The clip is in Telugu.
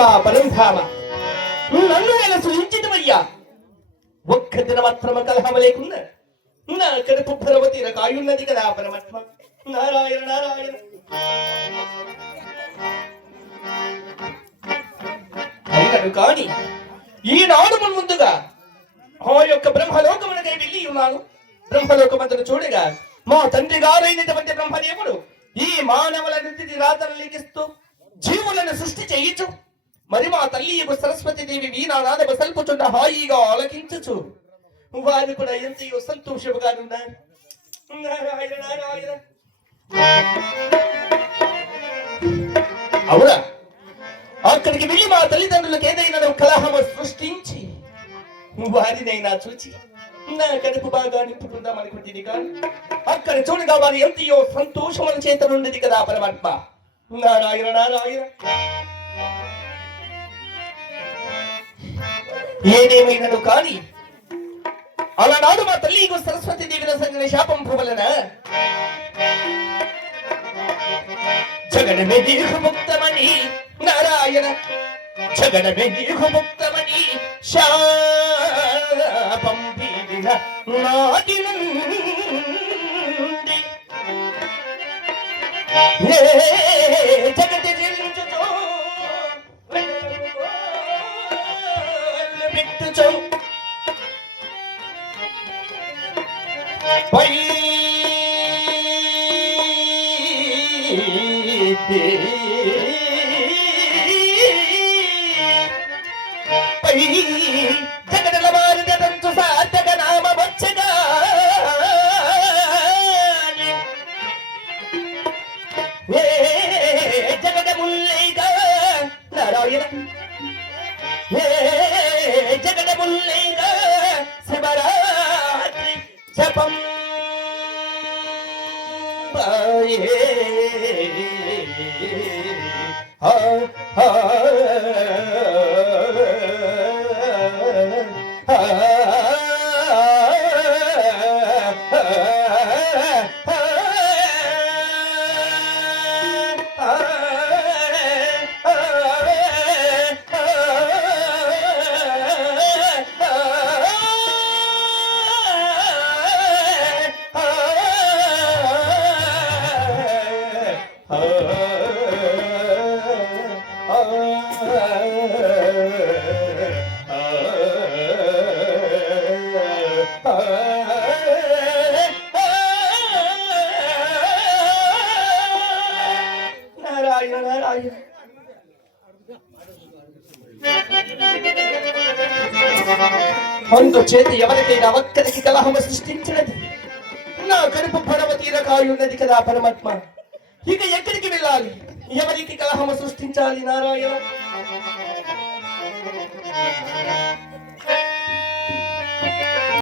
పరమాత్మ పరంధామ నన్ను నేను సృజించినవయ్యా. ఒక్క దిన మాత్రమ కలహం లేకుండా నా కడుపు భరవతి రకాయున్నది కదా పరమాత్మ. నారాయణ నారాయణ. అయినను కాని ఈనాడు ముందుగా ఆ యొక్క బ్రహ్మలోకమునకై వెళ్ళి ఉన్నాను. బ్రహ్మలోకమంతను చూడగా మా తండ్రి గారైనటువంటి బ్రహ్మదేవుడు ఈ మానవులన్నింటినీ రాతను లిఖిస్తూ జీవులను సృష్టి చేయించు మరి మా తల్లి సరస్వతి దేవి వీణానాదము సల్పుచుండ హాయిగా ఆలకించుచు వారు కూడా ఎంతయో సంతోషముగా ఉన్నారు. నారాయణ నారాయణ. అవునా, అక్కడికి వెళ్ళి మా తల్లిదండ్రులకు ఏదైనా కలహము సృష్టించి వారినైనా చూచి నా కడుపు బాగా నింపుకుందాం అనుకుంటుంది కానీ అక్కడ చూడగా వారు ఎంతయో సంతోషముల చేత నుండి కదా పరమాత్మ. నారాయణ నారాయణ. ఏదేమైనను కానీ అలనాడు మా తల్లి సరస్వతి దేవిన సంగన శాపం వలన జగడమే నీకు ముక్తమని నారాయణ జగడమే నీకు ముక్తమని శాపం తీరిన నాటి నుండి జగతి జీవించుచో పెట్టుచో పై జగడల వారి దంచు సాధక నామ వచ్చగా జగడముల్లేగా నారాయణ జగడముల్లేగా శివరాత్రి జపం అందుచేత ఎవరికైనా ఒక్కరికి కలహము సృష్టించినది నా కడుపు పరవతి రకాయున్నది కదా పరమాత్మ. ఇక ఎక్కడికి వెళ్ళాలి, ఎవరికి కలహము సృష్టించాలి నారాయణ.